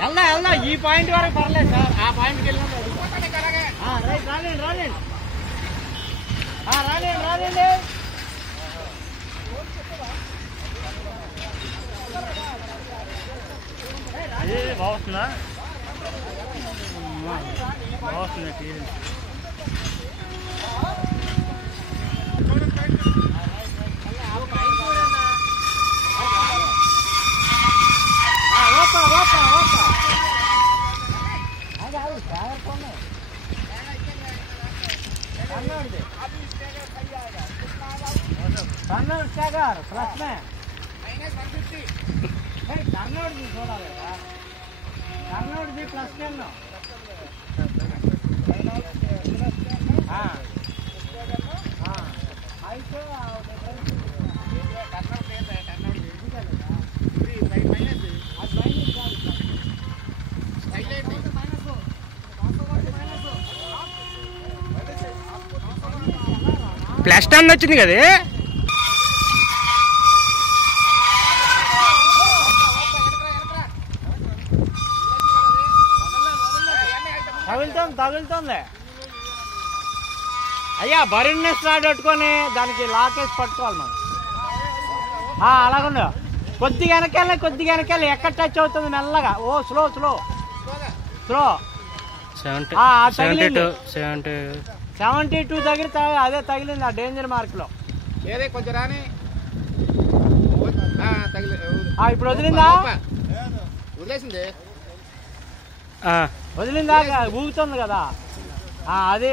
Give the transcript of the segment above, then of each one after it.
వెళ్దా వెళ్దా ఈ పాయింట్ వరకు పర్లేదు సార్. ఆ పాయింట్కి వెళ్ళినప్పుడు రైట్ రాలేండి రాలేండి రాలేండి రాలేండి. అదే బాగుంటుందా బాగుంటుంది క్లియరెన్స్. प्लस में टर्नआउट भी थोड़ा टर्नआउट भी प्लस में ना हाँ हाँ ऐसे ప్లస్ టర్న్ వచ్చింది కదా. తగులుతుంది అయ్యా. బరిన్నెస్ రాడ్ పట్టుకొని దానికి లాకేసి పట్టుకోవాలి మనం. అలాగుండు. కొద్దిగా వెనకాల ఎక్కడ టచ్ అవుతుంది మెల్లగా. ఓ స్లో స్లో స్లో. 72 దగ్గర అదే తగిలింది ఆ డేంజర్ మార్క్ లో. కొంచెం రాని ఇప్పుడు వదిలిందా? వదిలేసింది వదిలిందా? ఊగుతుంది కదా అది.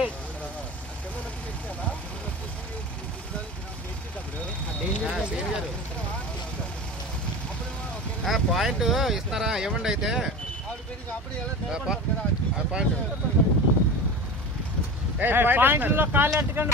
పాయింట్ ఇస్తారా? ఇవ్వండి అయితే పాయింట్లో కాలు ఎట్టకండి.